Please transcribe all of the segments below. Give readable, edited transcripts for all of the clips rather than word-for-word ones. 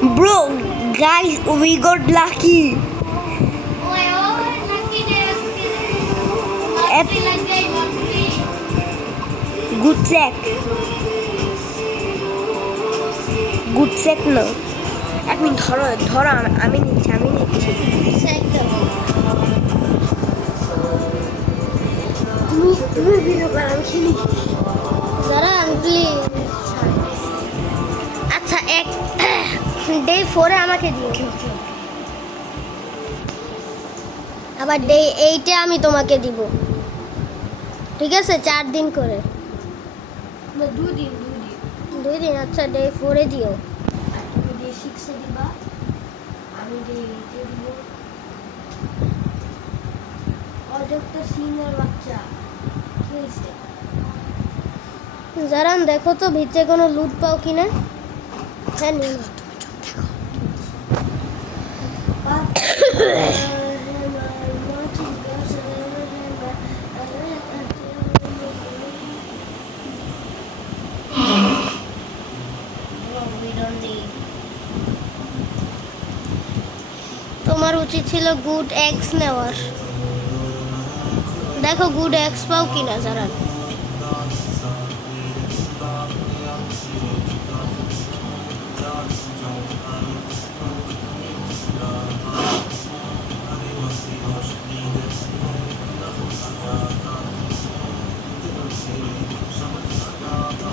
Bro, guys, we got lucky. Good set. Good set no. এক minute ধরো আমি নিচ্ছি তুমি ভিডিও কর আমি খেলি যারা প্লিজ আচ্ছা এক ডে 4 এ আমাকে দিও আবার ডে 8 এ আমি তোমাকে দিব ঠিক আছে 4 দিন করে না 2 দিন আচ্ছা ডে 4 এ দিও আর তুমি ডে 6 এ দিবা আমি ডে 8 এ দিব অজক্তা সিনিয়র বাচ্চা কি হইছে যারা দেখো তো ভিতরে কোনো লুট পাও কিনা হ্যাঁ নিও তোমার উচিত ছিল গুড এক্স নেওয়ার দেখো গুড এক্স পাও কিনা যারা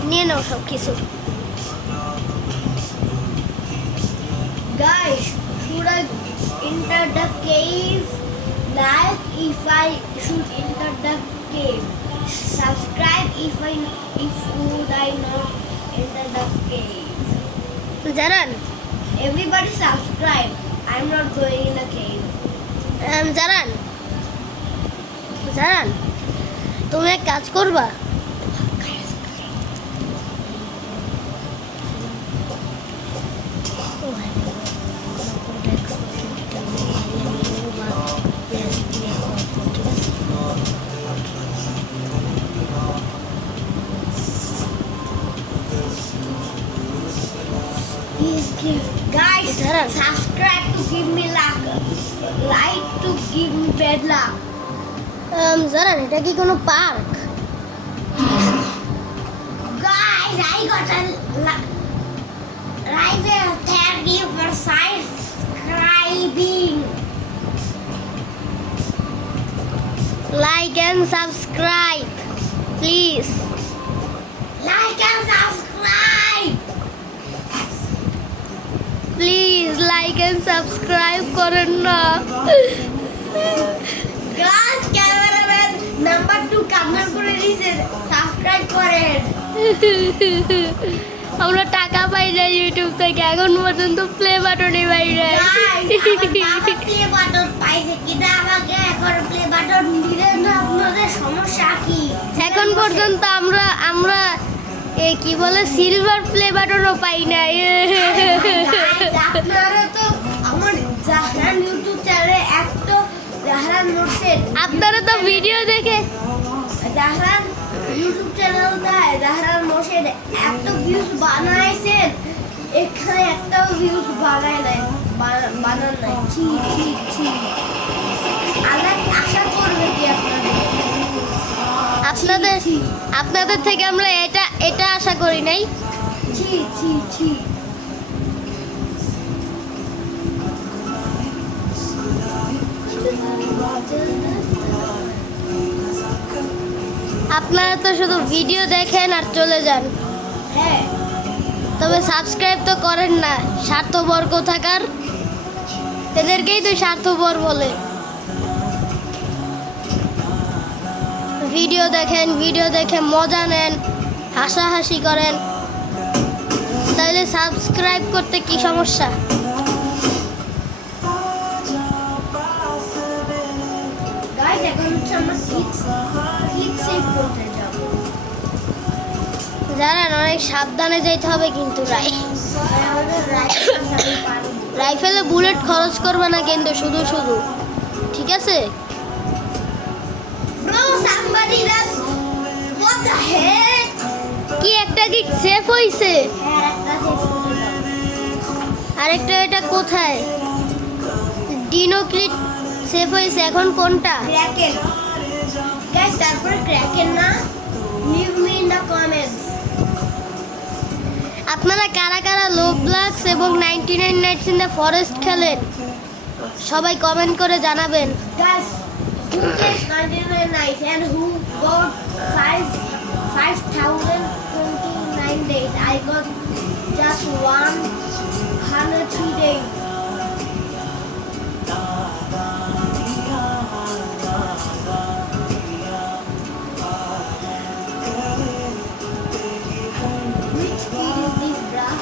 নিয়ে নাও সব কিছু Guys, should I enter the cave? Like if I should enter the cave. Subscribe if would I not enter the cave. Jaran Everybody subscribe. I'm not going in the cave. Jaran Jaran তুমি এক কাজ করবা Guys, Zaran. subscribe to give me luck. Like to give me bad luck. Jaran এটা কি কোনো park Guys, I got a right there. Thank you for subscribing. Like and subscribe please Like and subscribe. Please like and subscribe করেন না Guys, cameraman number 2 কান্নার করে দিয়েছে subscribe করেন। আমরা টাকা পাই না ইউটিউব থেকে এখন পর্যন্ত প্লে বাটনই পাই না Guys, আমার প্লে বাটন পাইছে কিনা আমাকে এখন প্লে বাটন দিলে না আপনাদের সমস্যা কি? এখন পর্যন্ত আমরা কি বলে সিলভার প্লে বাটনও পাই না আপনারা তো আমার জাহরান ইউটিউব চ্যানেলে একটা জাহরান মোর্শেদ আপনারা তো ভিডিও দেখে জাহরান ইউটিউব চ্যানেল দেয় জাহরান মোর্শেদ এত ভিউজ বানাইছেন এখানে একটা ভিউজ বানায় নাই বানান নাই ছি আল্লাহ আশা করবে কি আপনাদের থেকে আমরা এটা আশা করি নাই ছি আপনারা তো শুধু ভিডিও দেখেন আর চলে যান হ্যাঁ তবে সাবস্ক্রাইব তো করেন না স্বার্থপর কোথাকার এদেরকেই তো স্বার্থপর বলে ভিডিও দেখেন, ভিডিও দেখে মজা নেন, হাসাহাসি করেন, তাহলে সাবস্ক্রাইব করতে কি সমস্যা? গাইস এখন হচ্ছে আমরা কিড সেভ করতে যাব। জানেন অনেক সাবধানে যেতে হবে কিন্তু আমাদের রাইফেল আমি পারবো। রাইফেলে বুলেট খরচ করবে না কিন্তু শুধু শুধু, ঠিক আছে? Bro, somebody does. What the heck? কি একটা কি সেফ হইছে, হ্যাঁ, একটা সেভ করে দাও। আরেকটা এটা কোথায়? ডিনোক্লিট সেফ হইছে, এখন কোনটা? ক্র্যাকেন। গাইস তারপরে ক্র্যাকেন না? Leave me in the comments. আপনারা কারা কারা লোবলাক্স এবং 99 নাইটস ইন দ্য ফরেস্ট খেলেন সবাই কমেন্ট করে জানাবেন। Guys, who plays 99 nights and who got 5,029 days? I got just 103 days. Which kid is this, bruh?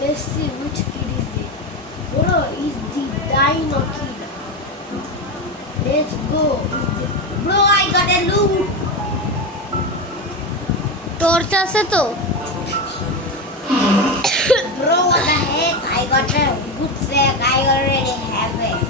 Let's see which kid is this. Bro, is the dino kid. Let's go. Bro, I got a loot. Torch আছে তো? Bro, what the heck? I got a good sack. I already have it.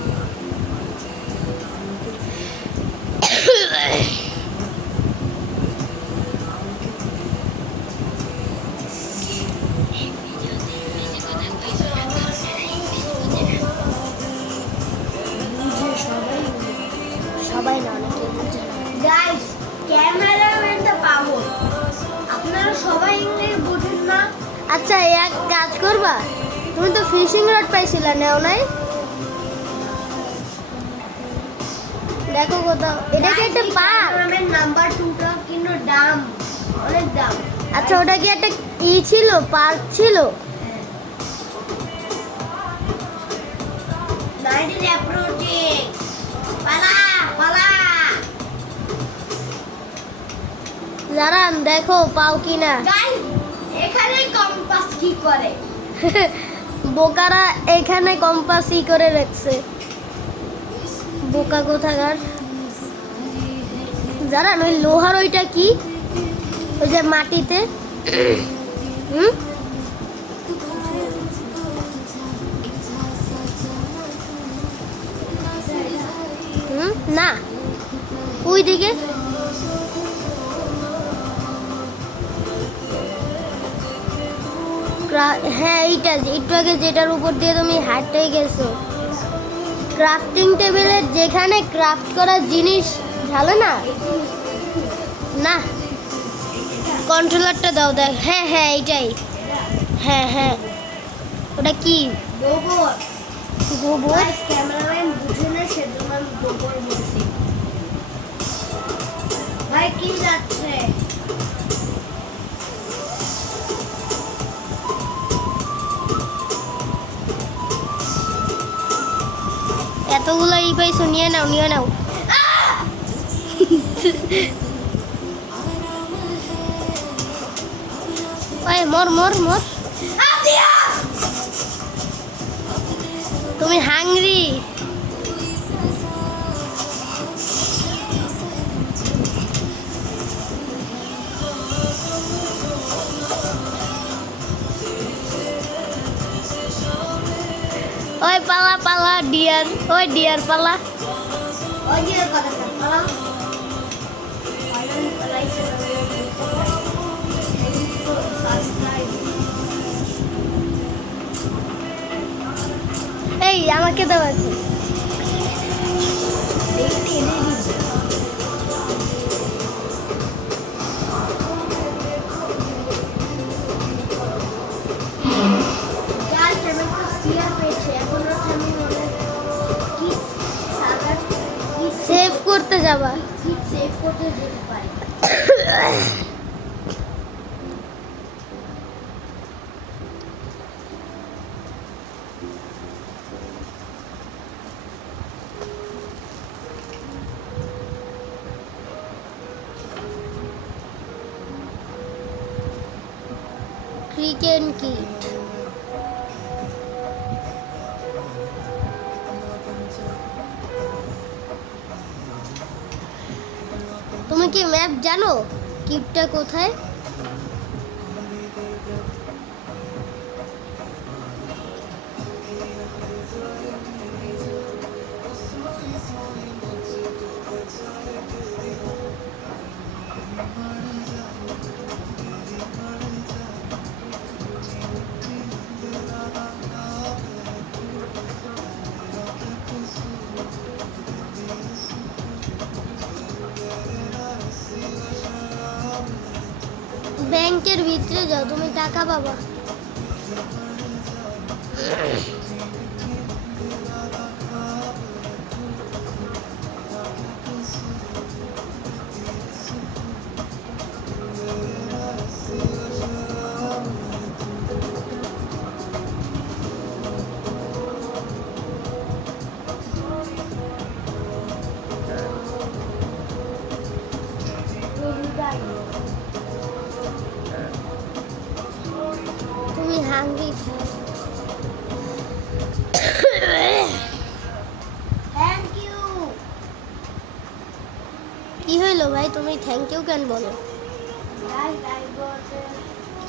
সবাই না, অনেকে বুঝে না। Guys, cameraman the power. আপনারা সবাই English বুঝেন না? আচ্ছা এক কাজ করবা, তুমি তো ফিশিং রড পাইছিলা, নেও নাই? দেখো কোথাও, এটা কি একটা পার্ক? ক্যামেরাম্যান নাম্বার 2টা কিন্তু দাম অনেক দাম। আচ্ছা ওটা কি একটা ই ছিল, পার্ক ছিল? Night is approaching. পালা পালা। জানান দেখো পাও কিনা। Guys, এখানে কম্পাস কি করে? বোকারা এখানে কম্পাস ই করে রাখছে, বোকা কোথাকার। জানান ওই লোহার ওইটা কি, ওই যে মাটিতে হুম হুম না ওই দিকে হ্যাঁ এইটা একটু আগে যেটার উপর দিয়ে তুমি হাঁটতেই গেছো, ক্রাফটিং টেবিলের যেখানে ক্রাফট করার জিনিস ঢালে না, না কন্ট্রোলারটা দাও, দেখ। হ্যাঁ হ্যাঁ এইটাই, হ্যাঁ হ্যাঁ ওটা কি? গোবর। গোবর? Guys, ক্যামেরাম্যান বুঝে না সেজন্য আমি গোবর বলছি। ভাই কি যাচ্ছে? এতগুলো ই পাইছো, নিয়ে নাও নিয়ে নাও। ওই মর মর মর, আদিয়া! তুমি হাংরি। ওই পালা পালা ডিয়ার, ওই ডিয়ার পালা। ওই যে কথাটা পালা। পালান পালাইছে। সাবস্ক্রাইব। এই আমাকে দাও এখন। Guys, আমি তো স্টিয়ার পেয়েছি। এখন হচ্ছে আমি অনেক কিড সার্ভার সেভ করতে যাবা? কিড সেভ করতে যেতে পারি। Cricket kit. তুমি কি ম্যাপ জানো কিটটা কোথায়? ব্যাংকের ভিতরে যাও, তুমি টাকা পাবা। তুমি হাঙ্গি। Thank you. কি হইলো ভাই, তুমি থ্যাংক ইউ কেন বলো? Guys, I got a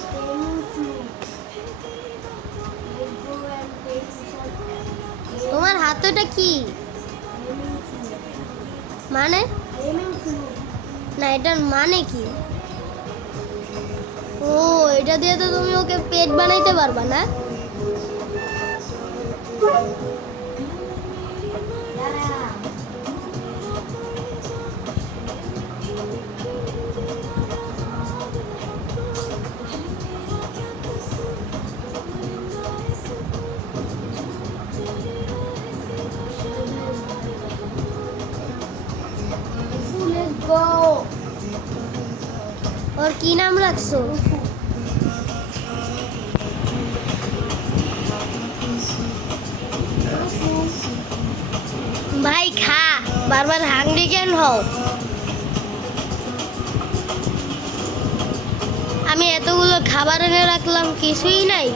training suit. Let's go and take some তোমার হাতটা কি training suit. মানে? Training suit. না, এটার মানে কি? ও, এটা দিয়ে তো তুমি ওকে পেট বানাইতে পারবা না? দাঁড়া। Let's go. ওর কি নাম রাখছো? ভাই খা, বারবার হাংরি কেন হও? আমি এতগুলো খাবার এনে রাখলাম, কিছুই নাই।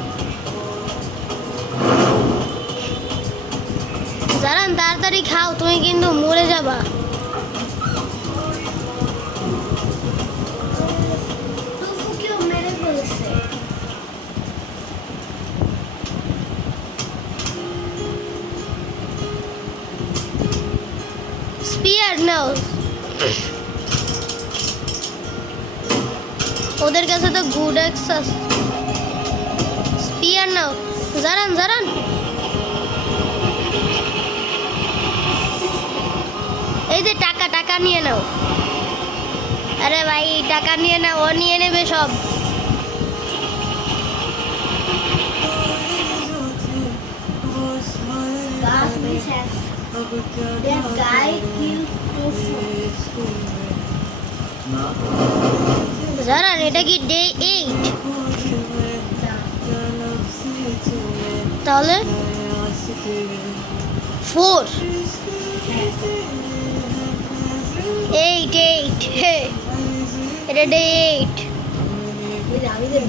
জানান তাড়াতাড়ি খাও, তুমি কিন্তু মরে যাবা। টুফুকেও মেরে ফেলেছে। স্পিয়ার নাও। ওদের কাছে তো গুড এক্সাস। স্পিয়ার নাও। জারান জারান, এই যে টাকা টাকা নিয়ে নাও। আরে ভাই টাকা নিয়ে নাও, ও নিয়ে নেবে সব। Gas miss has. That guy killed Tofu. Jaran এটা কি ডে 8? তাহলে 4 8 8 হে, এটা ডে 8। আমি যে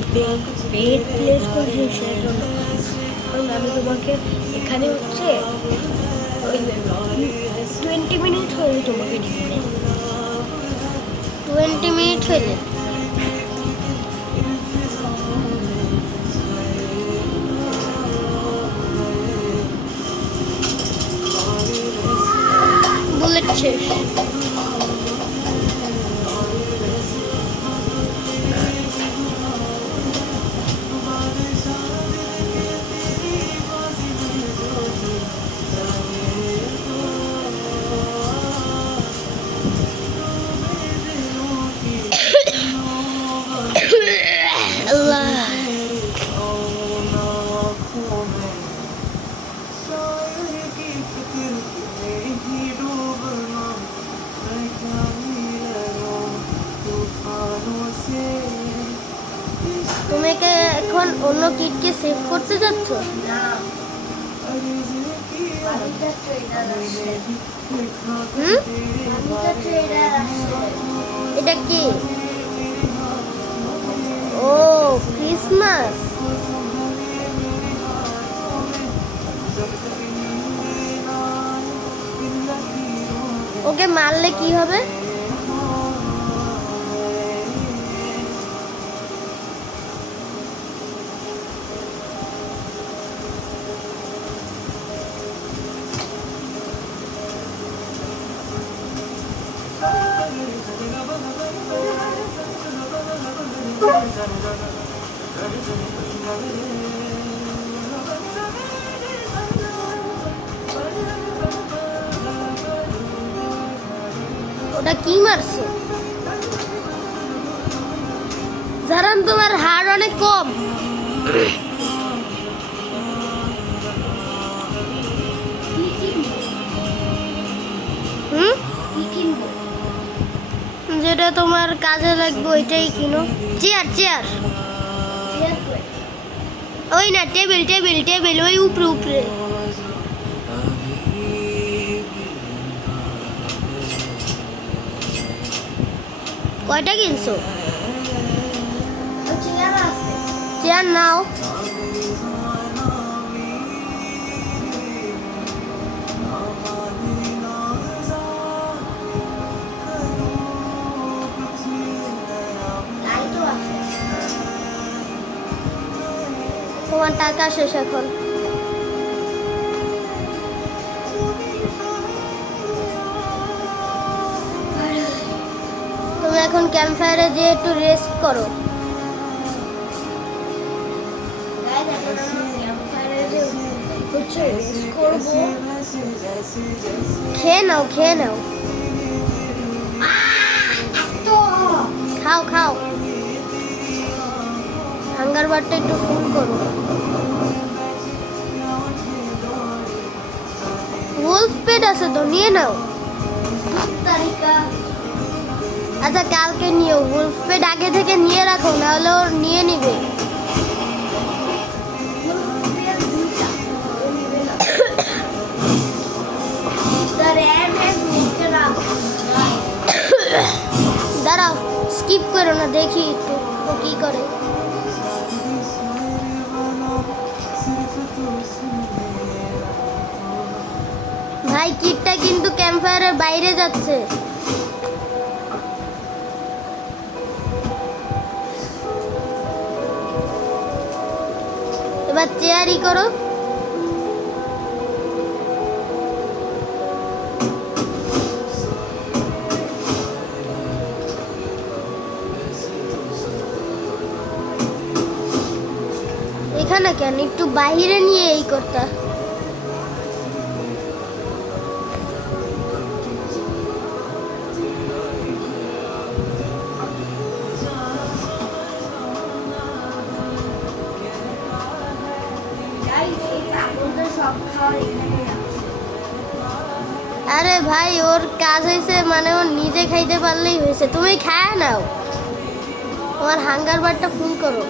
বেড প্লেস করছি সেজন্য, কারণ আমি তোমাকে এখানে হচ্ছে ওই 20 মিনিট হয়ে তোমাকে দিতে 20 মিনিট হইলে বুলেট শেষ। আল্লাহ, তুমি কি এখন অন্য কিডকে সেভ করতে যাচ্ছ? না। আমি তো ট্রেডার আসছে। হুম, আমি তো ট্রেডার আসছে। এটা কি? ও কৃষ্ণ বদমাস। ওকে মারলে কি হবে? ওটা কি মারছো? জারান, তোমার হাড় অনেক কম। কি কিনবো? হুম, কি কিনবো? যেটা তোমার কাজে লাগবে ওইটাই কিনো। চেয়ার চেয়ার, শেয়ার করে। ওই না, টেবিল টেবিল টেবিল, ওই উপরে উপরে। কয়টা কিনছো? চেয়ার আছে। চেয়ার নাও। লাইটও আছে। তোমার টাকা শেষ এখন। তুমি এখন ক্যাম্প ফায়ারে যেয়ে একটু রেস্ট করো। গাইস, এখন আমরা ক্যাম্পফায়ারে যে হচ্ছে রেস করবো। খেয়ে নাও খেয়ে নাও, তো খাও খাও। হাঙ্গার বারটা একটু ফুল করো। উলফ পেড আছে তো, নিয়ে নাও। তারিকা আচ্ছা, কালকে নিও। উলফ পেড আগে থেকে নিয়ে রাখো, নাহলে ওর নিয়ে নিবে। দুইটা ও নিবে না। The RAM has Mr. Ram. দাঁড়াও, স্কিপ করো না, দেখি একটু ও কি করে। ভাই, কিটটা কিন্তু ক্যাম্প ফায়ারের বাইরে যাচ্ছে। এবার চেয়ারই করো। এখানে কেন, একটু বাইরে নিয়ে এই করতে। Guys, এই পাগলটা সব খাবার এখানে রাখছে। আরে ভাই, ওর কাজ হয়েছে, মানে ও নিজে খাইতে পারলেই হয়েছে। তুমি খায় নাও, তোমার হাঙ্গার বারটা ফুল করো।